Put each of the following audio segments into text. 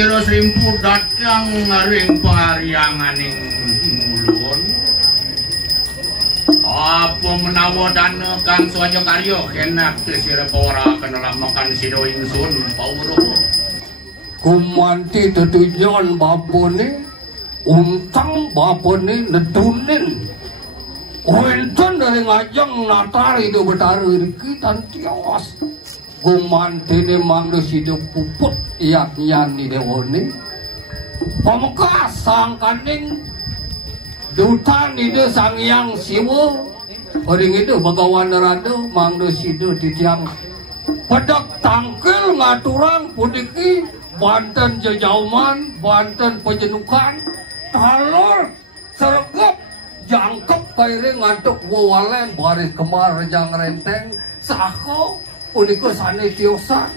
sira rimpu datang ngaring pangarianganing mulun. Apa menawa dana kang swaja karya kenak sira pawaraken makan sida ingsun pawruh. Kumanti tetujon bapone untang bapone netunin. Wenten dari ngajeng natari do betari kita tiwas. Gumanti ne mangdo sido puput iak nyani dewone. Pamkas sangkaning dutan ide sang yang siwa. Orang itu bagawan rado mangdo sido titiang. Pedak tangkel ngaturang pudiki. Banten jejauman, Banten penjenukan, talor, sergap, jangkep kairi ngantuk wawalen, baris kemar rejang renteng, sako, uniku sani tiosan,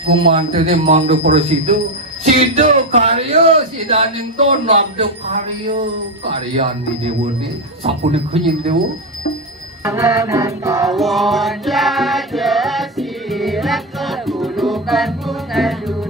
gumantene mangdo persido, sido karya, sidaning ton nabdo karya di dewone, sapuni kunyin dewo. Anganan kawon jaja sirat ketulukan bunga dure.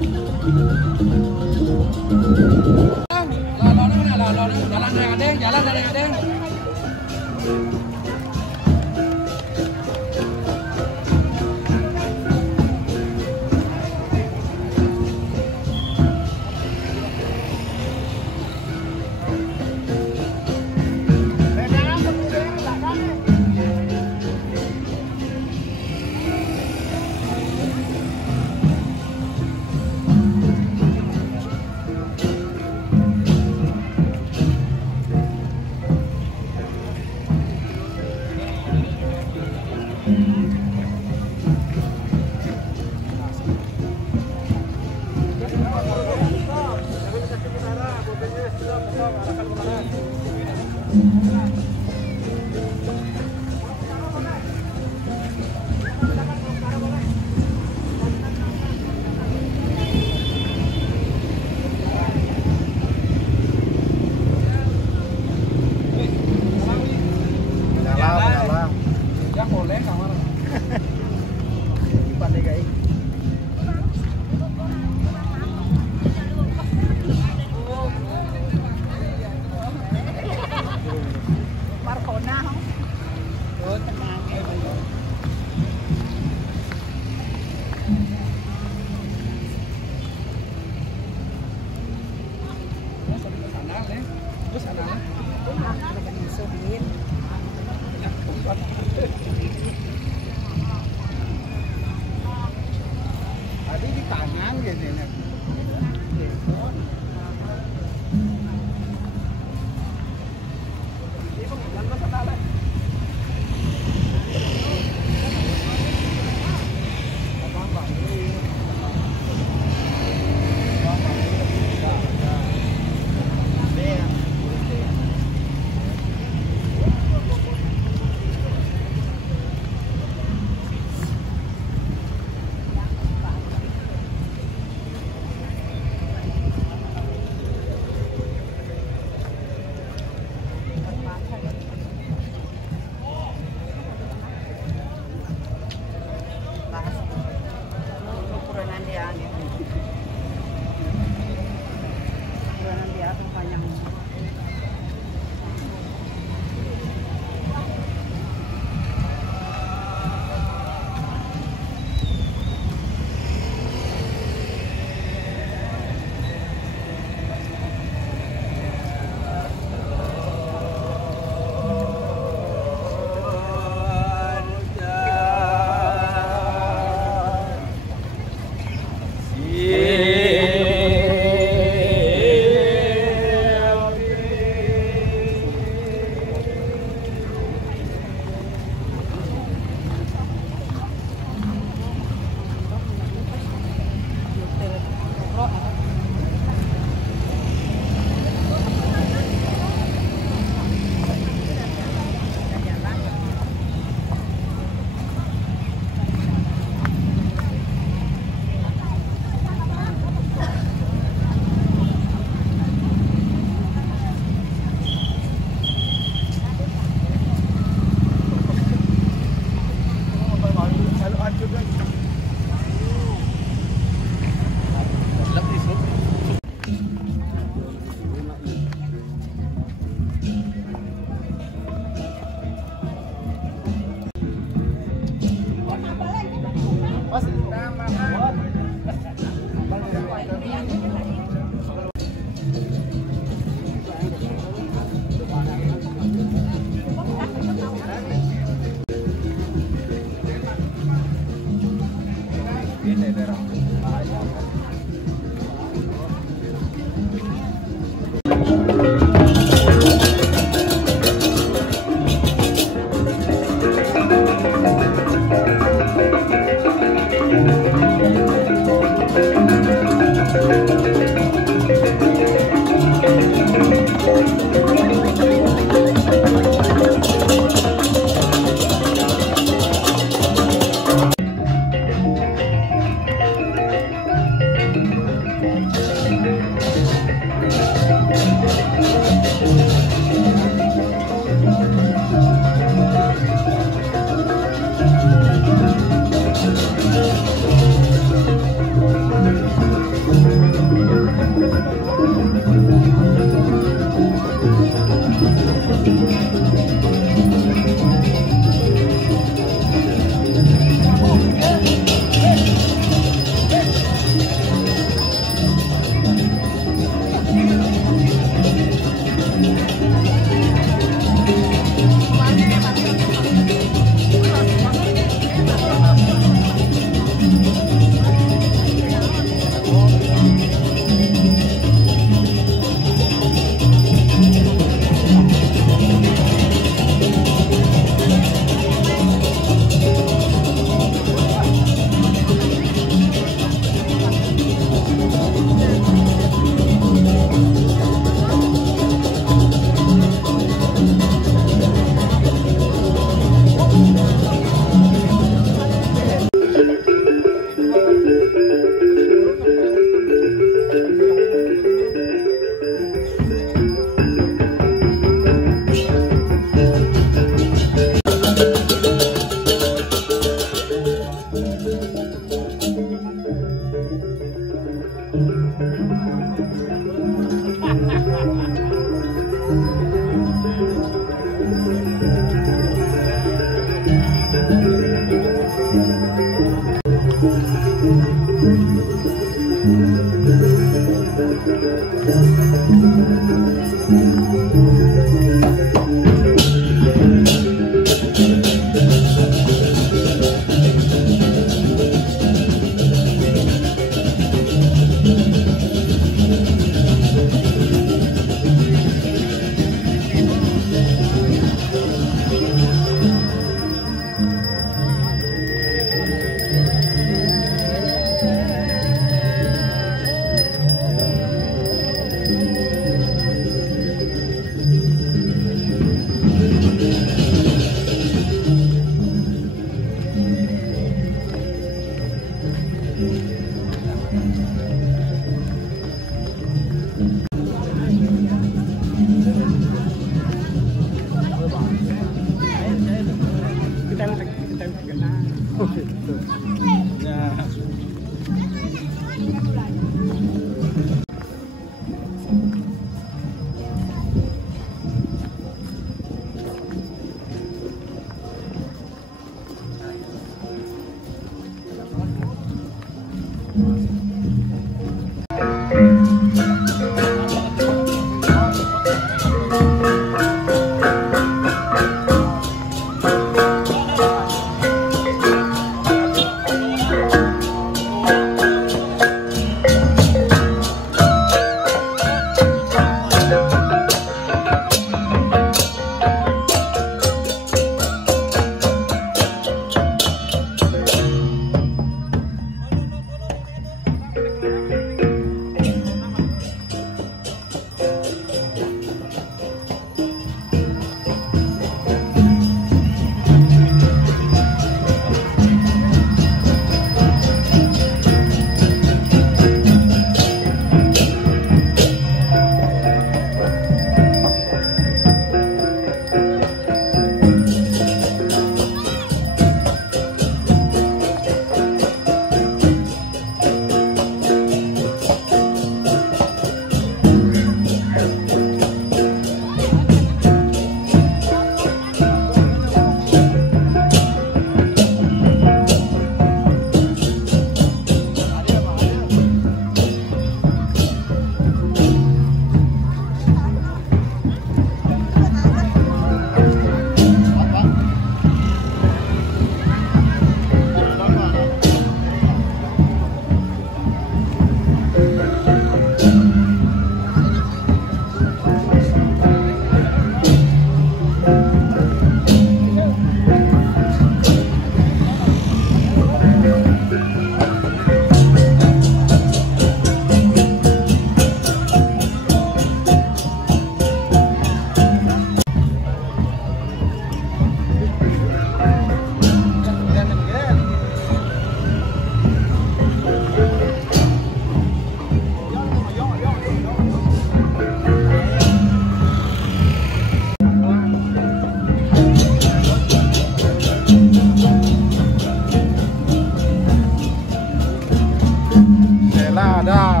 Lada.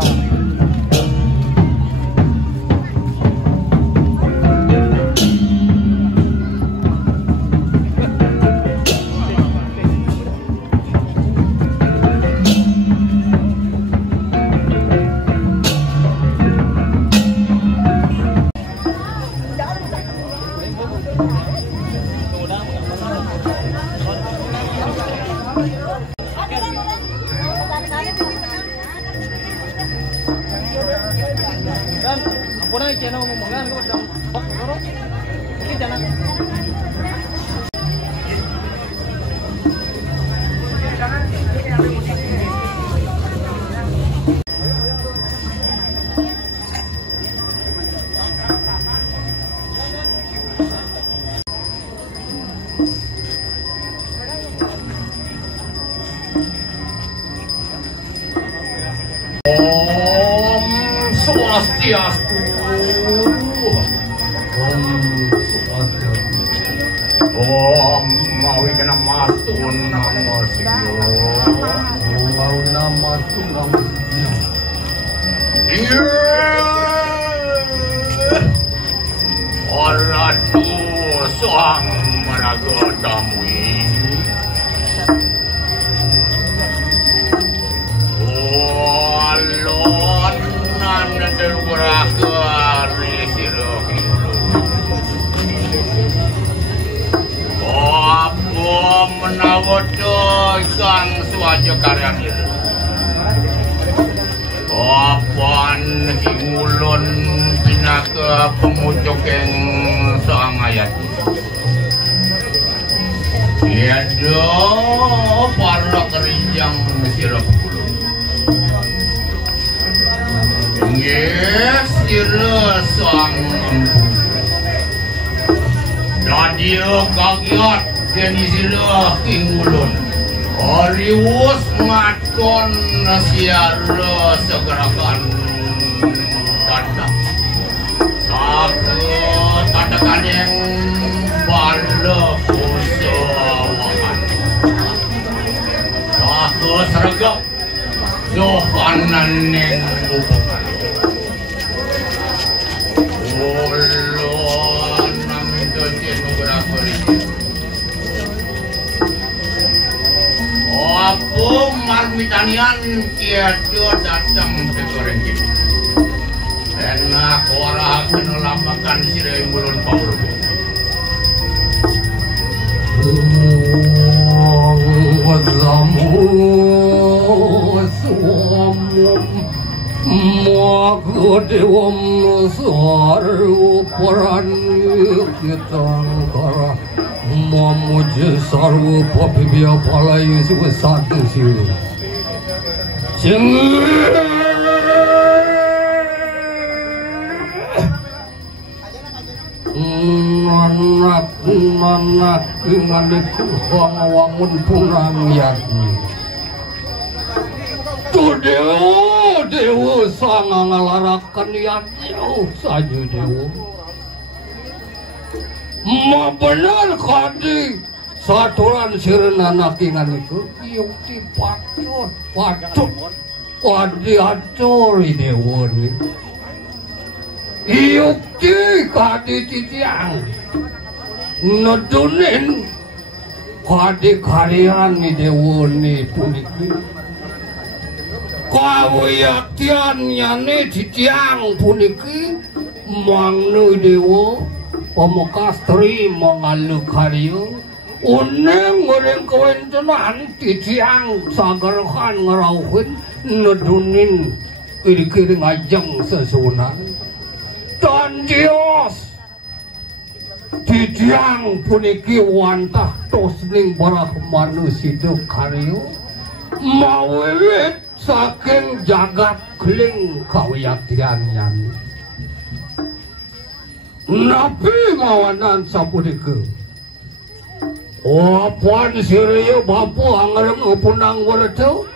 Channel ngomongan kok sedang bak karo. Iki jangan. Swastiastu. Mawi kena matun nama siyo. Mau nama tu nama siyo. Oratu sang managodamui. Alon nan derberake sirohi. Apa menawodo kang swaja karyanir. Apan hingulun pinaka pemucukeng sang ayat. Yado para kerijang sirah kulun. Yes, sirah sang empu. Radio kagiat dan sirah hingulun. Ariwus matkon siara segerakan tanda. Sakit adakan yang bala usahawan. Sakit seragam dohanan yang hubungan. Ulun namin dosin beberapa ringgit. Apa marmitanian kiado datang ke goreng ini. Enak orang menelapakan sirai mulun paurbu. Wadamu suamum magdewam saru paran kita kara. Mamuji sarwa papibia palai satu siu. Nanak ingaliku wangun punang yatni. Tu dewa sang ngalarakan yatni saja dewa. Ma benar kadi saturan sirna nakingan itu yukti patut kadi atur dewa ni yukti kadi titiang nedunin kadi karyan ni dewa ni puniki kawiyaktiannya ni titiang puniki mangnu dewa Pemukastri mengalu karyo uneng ngoreng kewentenan titiang sagarkan ngerauhin nedunin kiri-kiri ngajeng sesunan dan Dios titiang puniki wantah tosning barah manusia karyo mawewet saking jagat kling kawiyatiannya Nabi mawanan sapudike. Opan siriyo bapu angareng upunang warto.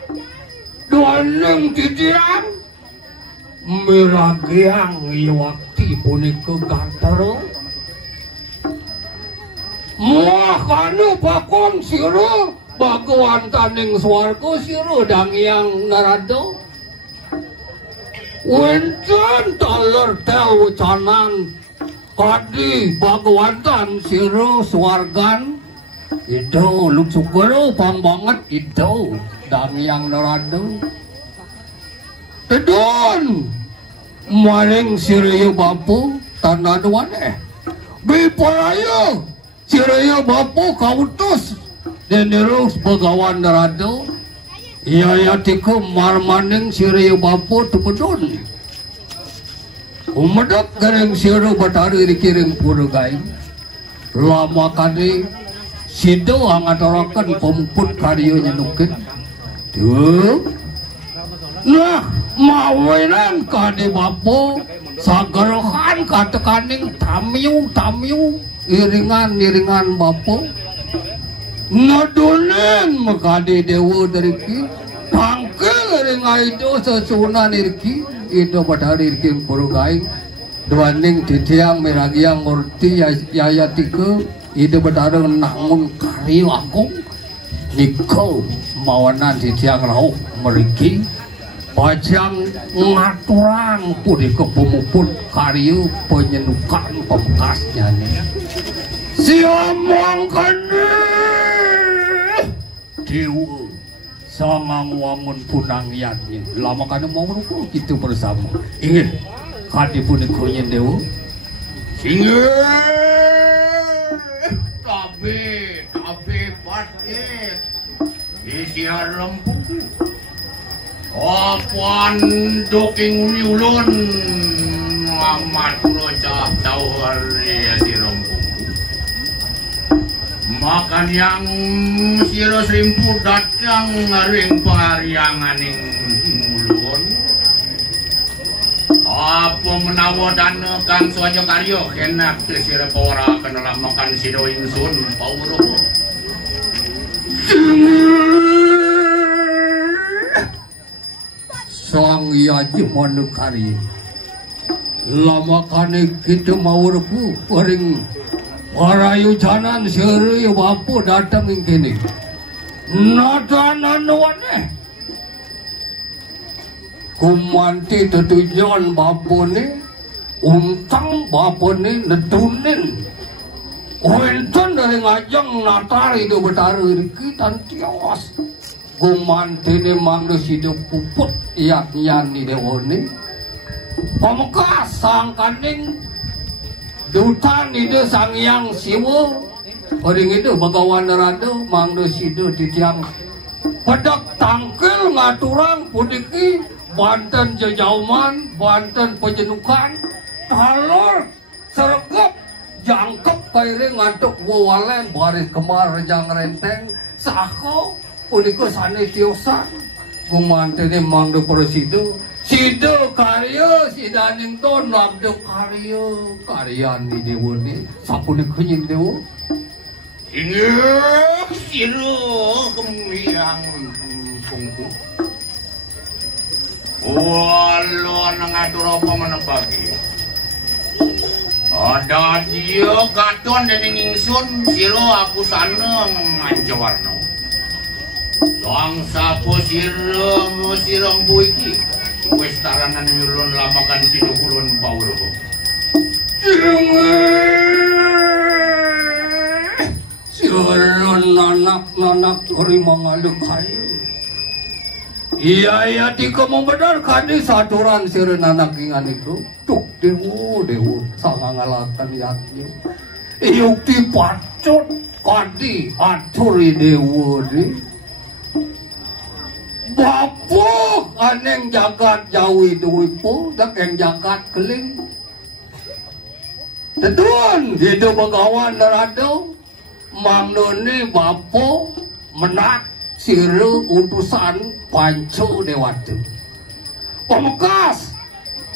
Duaneng titiang. Miragiang iwakti punike gantaro. Muakanu pakon siro. Baguan taning swargo siro dangyang narado. wenten taler tel wucanan kadi Bhagawantan sira swargan itu lu syukur pang banget itu dangyang narado tedon maring sira bapu tanaduan biparaya sira bapu kautus denerus Bhagawan narado iya tiku marmaning sira bapu tepedon umedak gareng sira batari dikiring purugai lama kali sido angatarakan pemput karyo nyenukin tuh nah mawinan kade bapo sagarohan katekaning tamyu iringan bapo ngadunin makade dewa dari ki tangkel iringan itu sesunan irki itu badari irki purugai duaning titiang meragiang ngurti yayatiku ide bedarang namun karyo aku niko mawanan di tiang lauk meriki pajang ngaturang pudi kepemupun karyo penyenukan pembekasnya nih siamang kani dewa sangang wangun punangiannya lama kani mau merupakan gitu bersama ingin kadi punikonya dewa singgir Tapi pasti isiar lempuk apaan doking nyulun amat rojak tawar ya si lempuk makan yang siro serimpu datang ngaring parianganing mulun apa menawa dan kang suaja karyo enak sira pora kenalah makan sido ingsun pauro sang yaji manu karyo lama kane kita maurku paring parayu janan sira bapu datang kini nadanan wane kumanti tetujuan bapone untang bapone netunin wenten dari ngajang natari do betari kita tios kumanti ne mangdo hidup puput iak nyani dewone pamkas sangkaning dutan ide sangyang siwo orang itu Bhagawan narado mangdo hidup titiang pedak tangkel ngaturang pudiki Banten jejauman, Banten penjenukan, talor, sergap, jangkep kairing ngantuk wawalen, baris kemar rejang renteng, sako, uniko sane tiosan, gumantene mangdo persido, sido karyo, sidaning ton labdo karyo, karyan di dewa ni, sapuni kunyin dewa. Ingat siro kemiyang kungku. Walau ngatur apa mana pagi ada dia gaton dan ingsun siro aku sana mancawarno sang sapo siro musirong buiki wis taranan nyulun lamakan sido kulun pauro siron nanak ori mangaluk kayu iya tika membenarkan di saturan sirenanak ingan itu tuk dewu sama ngalakan yatnya yukti pacut kadi aturi dewu di bapu aneng jagat jawi duwipu dak yang jagat keling tetuan hidup Bhagawan narado mangnoni bapu menak sira utusan Panco Dewata pamkas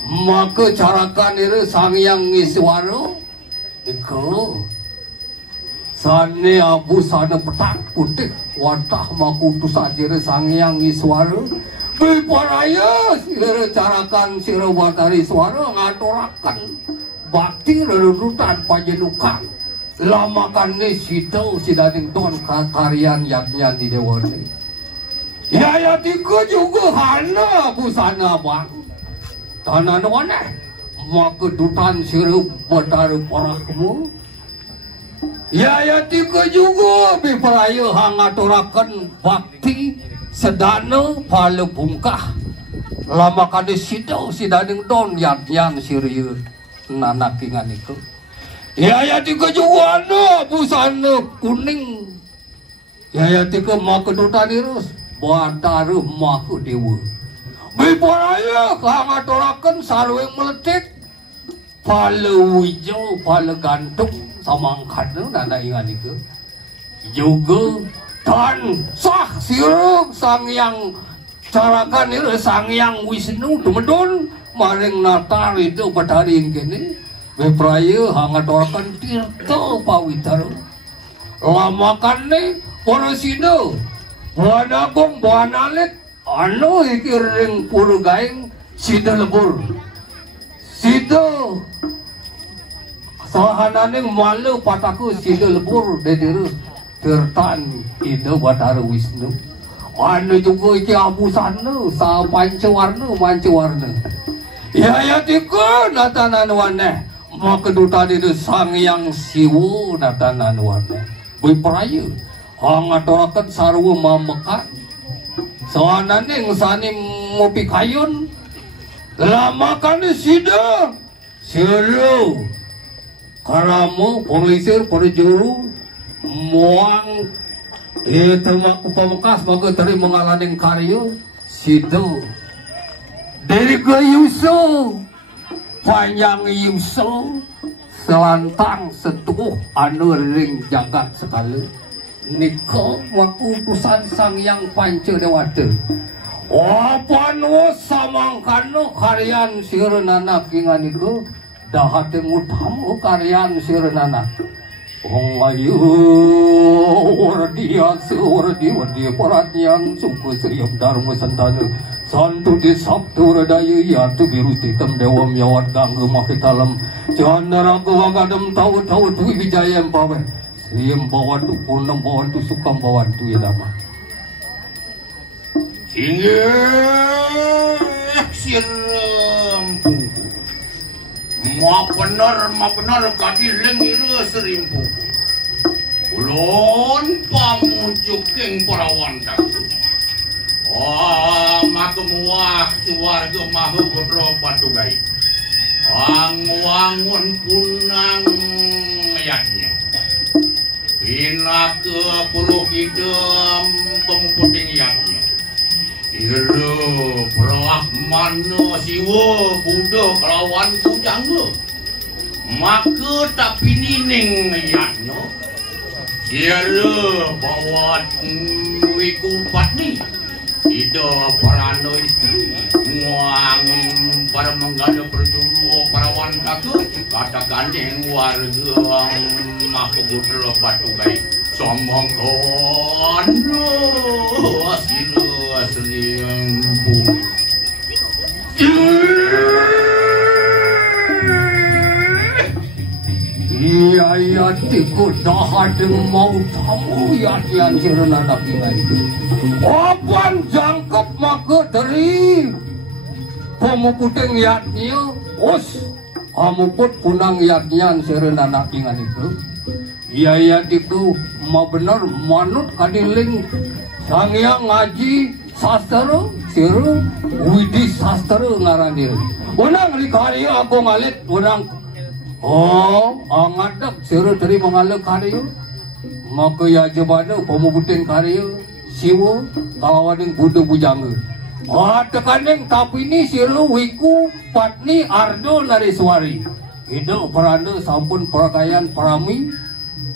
maka carakan ira sangyang ngiswara iko sane abu sana petak putih watah maku utusan sira sangyang ngiswara biparaya sira carakan sira watari swara ngaturaken bakti rerutan panjenukan lamakan ni situ sidaning ton karyan yaknya di dewa ni ya tiku juga hana busana bang tanan waneh makedutan sirup Batara Parahmu. Yayati ke juga bipelayu hangaturakan bakti sedana pala bungkah lama kade sidau sidaning don yan sirieu nanakingan itu. Yayati ke juga busana kuning. Yayati ke makedutan irus Batara Mahadewa. Bipelayu hangaturakan sarweng meletik pala hijau pala gantung samangkan nana ingan itu juga tan sah siruk sang yang carakan itu sang yang Wisnu dumedon maring natar itu padaring kene bepraya hangat orakan tirta pawitara lamakan nih para sida buana gong buana lit anu ikiring puru gaing sida lebur sida sahananing malu pataku sida lebur dediru tertan itu Batara Wisnu anu juga iki abusana sa pancawarna mancawarna yayatiku natanan waneh makedutan itu sang yang siwu natanan waneh bipraya hangaturakan sarwa mamekat sahananing sani ngopi kayun lamakan sida siru karamu polisir pada juru muang termak pamungkas maka tadi mengalaning karya situ dari ke yuso panjang yuso selantang setuh anu ring jagat sekali niko waktu utusan sang yang panca dewata wapan samangkano karyan sirnana kingan itu dahating utamu karyan sirnana ayu wardia paratnyang suku sriyam dharma santana santu di sabtu radaya yatu biru titam dewam yawat ganggu makitalam janaraga wagadam tahu tu wijayam pawe sriyam bawantu punam bawantu sukam bawantu yadama singgih sirampu ma bener kadiling ieu serimpu ulun pamujuking Parawan Datu magemuah suwarga Mahaputra Batugai wangun punang yatnya pina ke puluh hidem pemukuting yatnya Iro Brahmana Siwa Buddha kelawan kujangga maka tapi nining yatnya Iro bawa wiku patni ida parano istri nguang para menggada perjuru Parawan Datu kata gandeng warga Mahaputra Batugai sombong kono asilo aslimpu iya tiku dahadeng mau tamu yatian sirnana kingai opan jangkep maka dari pemukuting yatnya us amuput punang yatnyan sirnana kingan itu iya itu mau bener manut kadiling sangyang ngaji sastra siru widi sastra ngaran diri unang likarya aku ngalit unang angadap siru dari mengalir karya maka ya jebana pemubutin karya siwa kalawaning Buddha bujangga tekaning tapi ini siru wiku patni Ardo Nariswari itu peranda sampun perkayaan parami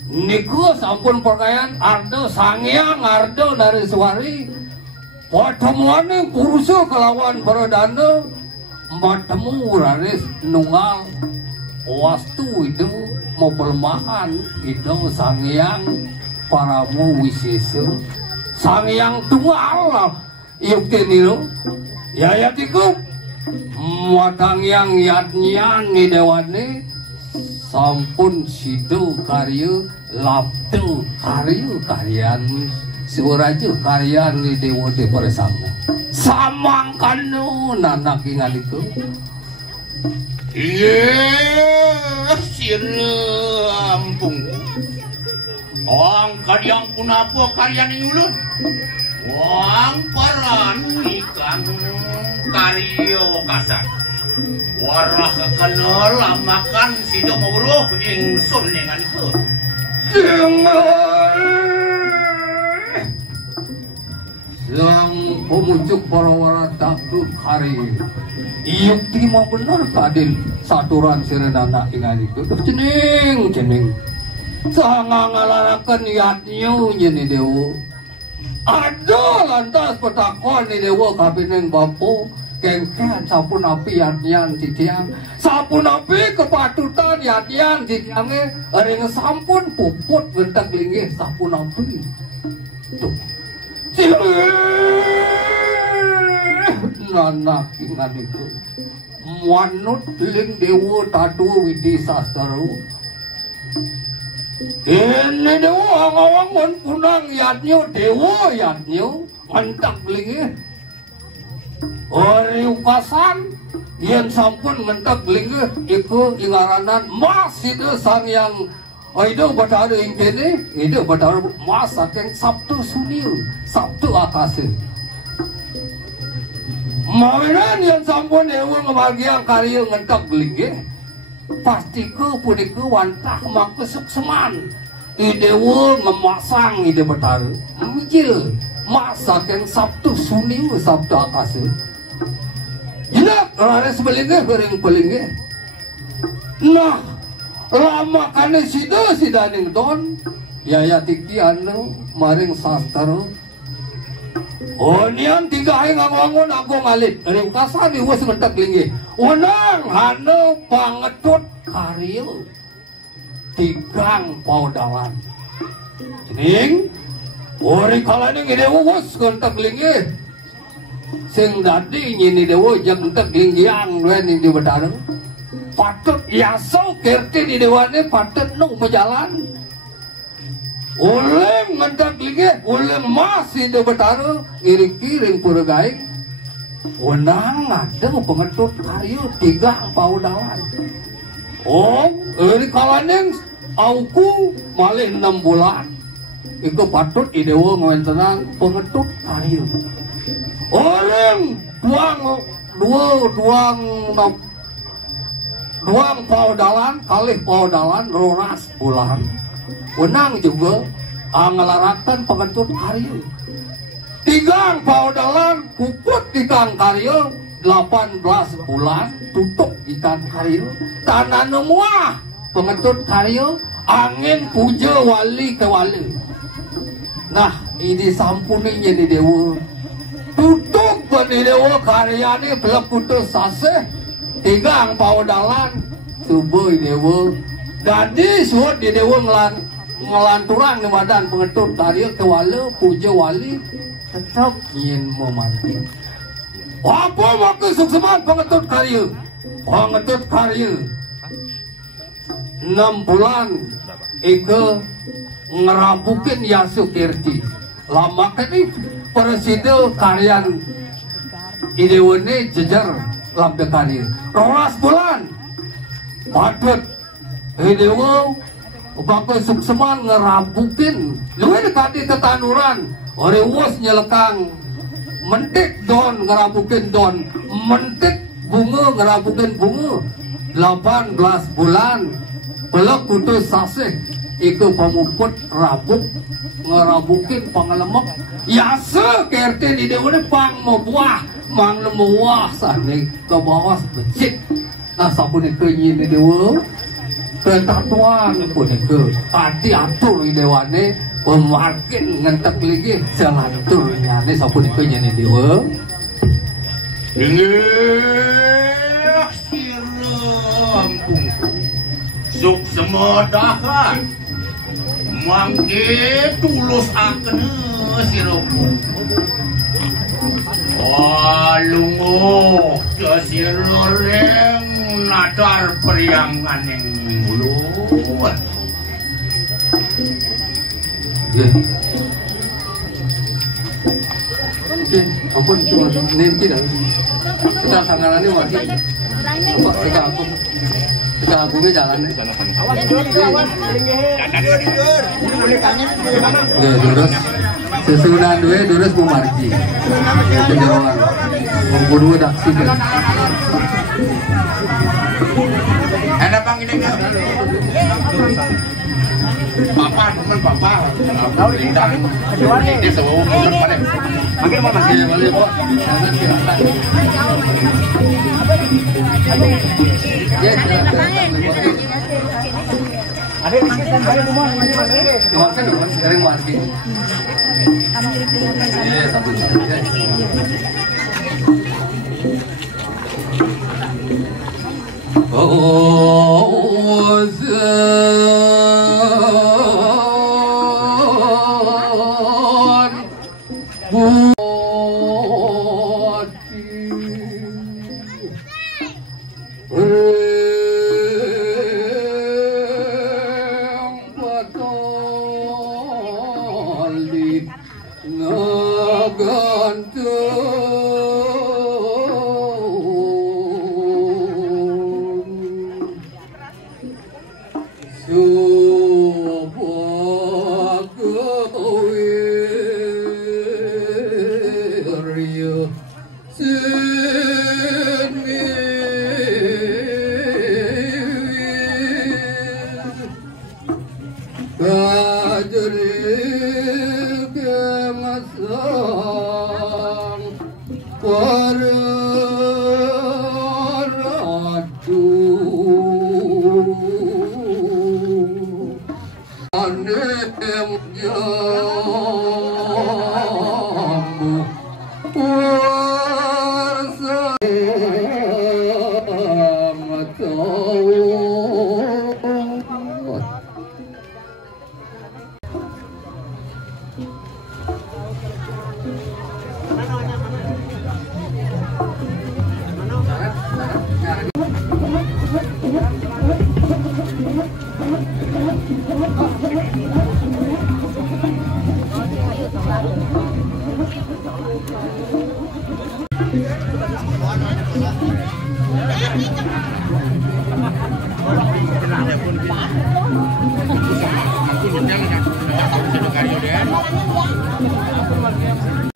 niku sampun perkayaan Ardo Sangyang Ardo Nariswari pertemuan purusa kelawan Baradana bertemu raris nunggal wastu itu mau pelemahan itu Sangyang Paramu Wisesa Sangyang tunggal yukti niru yayatiku muatang yang yatnya ni dewane sampun sidu karya labdu karyan Siwaraja karyan ni dewa de paresama samangkanu nanak ingal itu Iya, siram tunggu. Wang kadyang punapa karya ning ulun. Wang paran ikan karya wakasan. Warah kenal makan sido mawruh ingsun dengan itu. Yang pemuncuk para warata ke hari iyuk terima benar kadil saturan sirenana ingan itu cening sangat ngalarakan niatnya jadi dewa ada lantas petakon ni dewa kabineng bapo kengken sapun api yatnian titiang sapun api kepatutan yatnian titiangnya ring sampun puput gentak linggih sapun api tuh nanak ingat itu manut ling dewa tadu widi sastaru ini dewa angawang punang yatnyo dewa yatnyo mentak lingi ori ukasan yang sampun mentak lingi iku ingaranan mas itu sang yang itu badar yang kene, itu badar mas saking Sabtu Sunil, Sabtu Akase. Mawinan yang sampun ewa ngebagian karya ngentak lingge, pasti ke punika wantah makesuk seman. Idewa ngemasang ide badar, mijil mas saking Sabtu Sunil, Sabtu Akase. Jenak rares belingge, bering belingge. Nah. Lama kane sida ning don yaya tiki anu maring sastro onian tiga ay ngangon ako ngalit ring kasani was mentak linggi unang anu pangetut karyo tigang paudalan ning ori kalaning idewo was mentak linggi sing dadi nyini dewo jang mentak linggiang wen di bedareng patut yaso kerti di dewane patut nung majalan uleng ngentak lagi uleng masih di betara iring-iring puragaing unang ada pengetut karyo tiga paudalan oh iri kalaneng auku malih 6 bulan iku patut di dewa ngawentenang pengetut karyo uleng duang paudalan kalih paudalan roras bulan wenang juga ngelaratan pengetut karya tigang paudalan puput ikan karya 18 bulan tutup ikan karya tanah nemuah pengetut karya angin puja wali ke wali nah ini sampuninya di dewa tutup di dewa karya ini belum putus saseh tigang paudalan subuh dewa jadi suat di dewa ngelanturan di badan pengetut karya ke wali puja wali tetap ingin memanti apa mau kesukseman pengetut karya 6 bulan ike ngerabukin yasu kirti lama kini presiden karyan idewene jejar lampe karya rolas bulan patut idewo bapak sukseman ngerabukin luwih kadi ketanuran ore wos nyelekang mentik don ngerabukin don mentik bunga ngerabukin bunga 18 bulan belok putus saseh iku pamuput rabuk ngerabukin panglemek yase kerti di dewane pang mobuah mang lemuah sane ke bawah becik nah sapun iku nyine dewe ketatuan pun iku ati atur di dewane pemakin ngentek lagi selantur nyane sapun iku nyine dewe suk semodahan mangke tulus akene siroku lungo kesiroreng nadar priangan yang mulut ampun cuma nanti dah kita sangalannya wakil Pak Segagungnya jalannya. Terus sesudah dua terus mau margi. Penjauhan. Membunuh daksi. Ada panggilnya. Papa, teman papa. Tahu lindang. Ini semua umur pada. Makin mau masih boleh kok. Jangan silakan. Ya, ada kan bayar rumah kan sering margi. Iya, tapi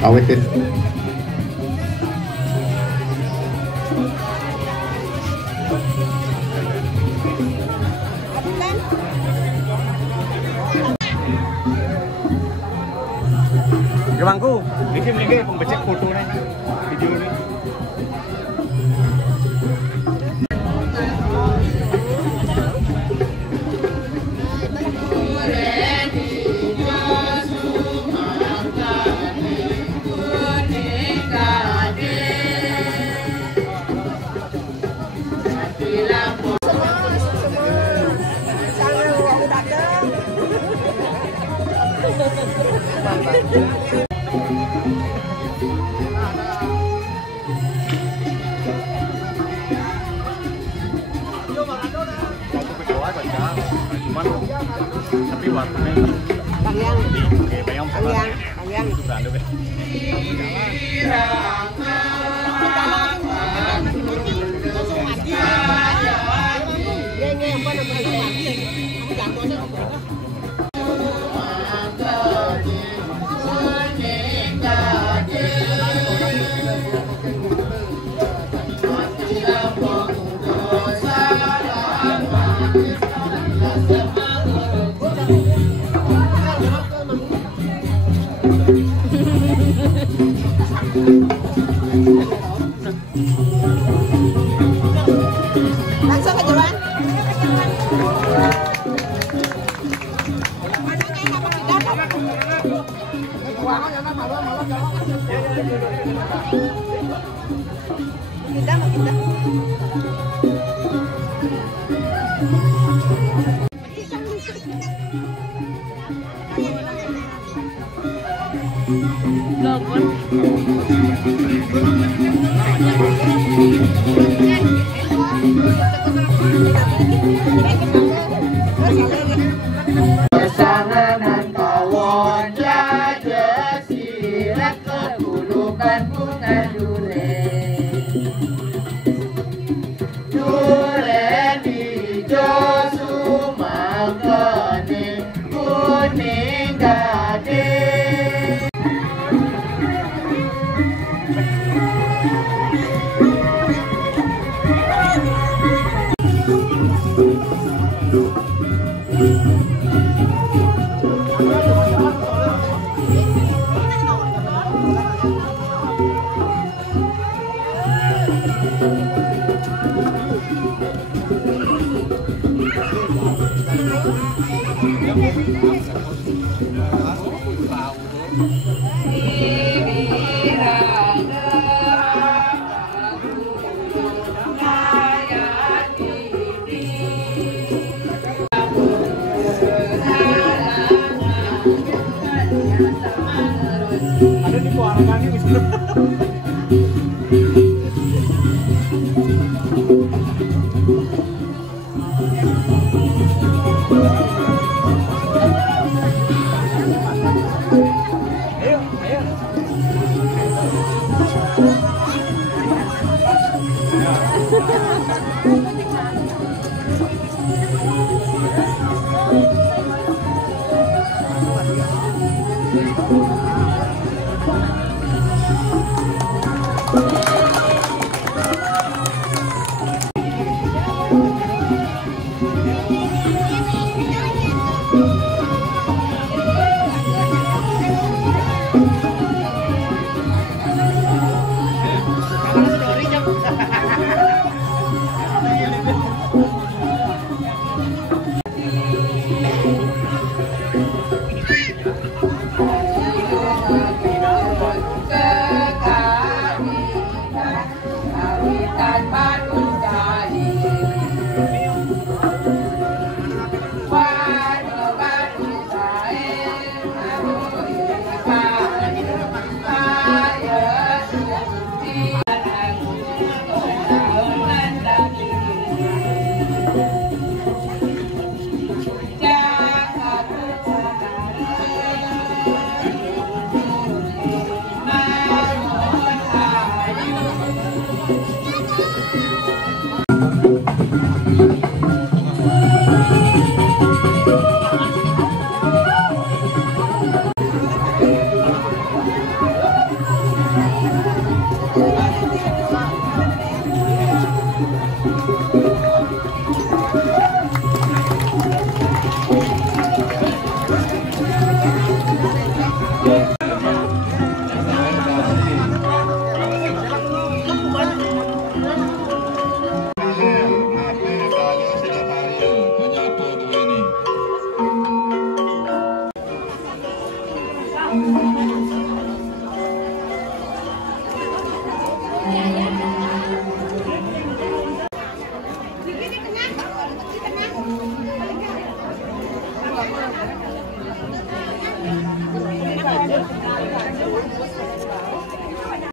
awet ya. Bangku, ini pembecek foto nih, video nih. Tapi waktunya Pangyang itu berada deh. Langsung ke jalan. Pasanganan tawon jaja silat ketulukan bunga dure Ada di keluarga ini Wisnu. Ayo, ayo.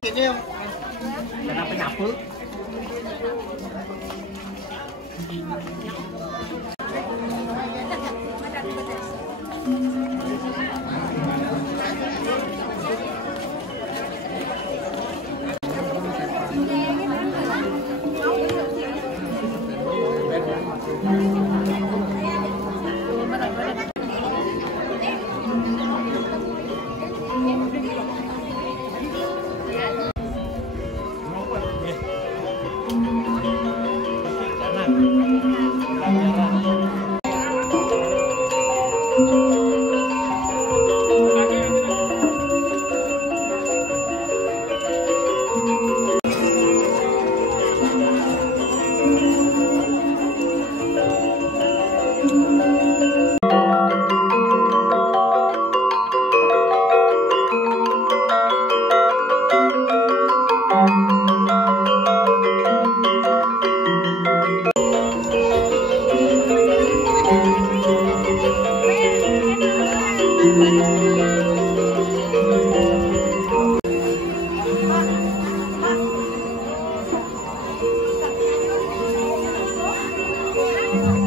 Ini yang kenapa nyapu? Thank you.